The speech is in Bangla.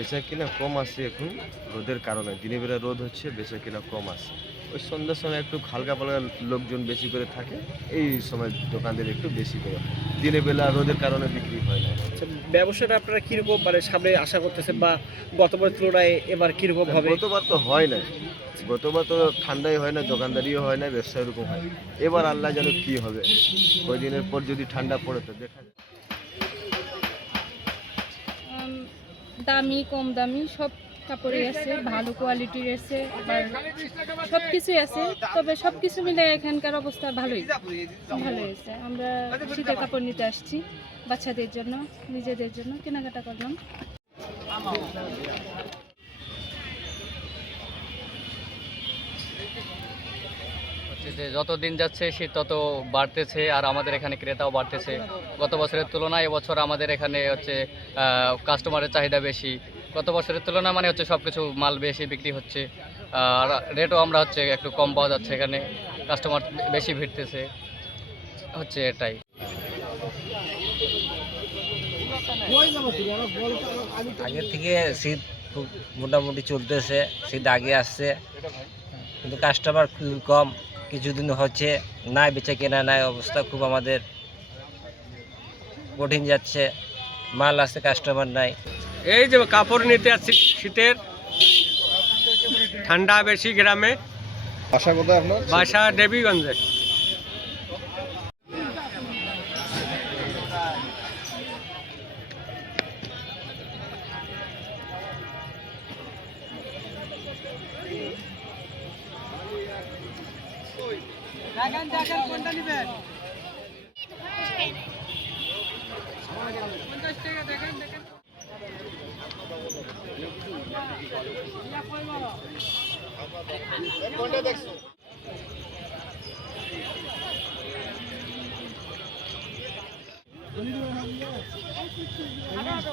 বেচা কিনা কম আছে এখন রোদের কারণে। দিনের বেলা রোদ হচ্ছে বেচা কিনা কম আছে। ওই সন্ধ্যার সময় একটু হালকা পালকা লোকজন বেশি করে থাকে এই সময় দোকানদের একটু বেশি করে হয়। দিনের বেলা রোদের কারণে বিক্রি হয় না। আচ্ছা, ব্যবসাটা আপনারা কীরকম মানে সামনে আশা করতেছেন বা গতবার তুলনায় এবার কীরকম হবে? গতবার তো হয় না গতবার তো ঠান্ডাই হয় না দোকানদারিও হয় না ব্যবসা এরকম হয় এবার আল্লাহ যেন কি হবে ওই দিনের পর যদি ঠান্ডা পড়ে তো দেখা যাবে। উম, দামি, কম দামি, সব কাপড়ই আছে, ভালো কোয়ালিটির আছে আবার সব কিছুই আছে, তবে সব কিছু মিলে এখানকার অবস্থা ভালোই। ভালোই আছে। আমরা শীতের কাপড় নিতে আসছি বাচ্চাদের জন্য, নিজেদের জন্য, কেনাকাটা করলাম। যে যত দিন যাচ্ছে শীত তত বাড়তেছে আর আমাদের এখানে ক্রেতাও বাড়তেছে। গত বছরের তুলনায় এবছর আমাদের এখানে হচ্ছে কাস্টমারের চাহিদা বেশি। গত বছরের তুলনায় মানে হচ্ছে সব কিছু মাল বেশি বিক্রি হচ্ছে। আর রেটও আমরা হচ্ছে একটু কম পাওয়া যাচ্ছে এখানে। কাস্টমার বেশি ভিড়তেছে। হচ্ছে এটাই। আগের থেকে শীত খুব মোটামুটি চলতেছে, শীত আগে আসছে। কিন্তু কাস্টমার খুব কম। কিছুদিন হচ্ছে নাই বেচা কেনা নাই অবস্থা খুব আমাদের কঠিন যাচ্ছে। মাল আসছে কাস্টমার নাই। এই যে কাপড় নিতে আসছি শীতের। ঠান্ডা বেশি গ্রামে। বাসা কোথায় আপনার? বাসা দেবীগঞ্জে। দেখেন দেখেন কোনটা নেবেন? পঞ্চাশ টাকা দেখেন দেখেন। কোনটা দেখছ? আরও আরও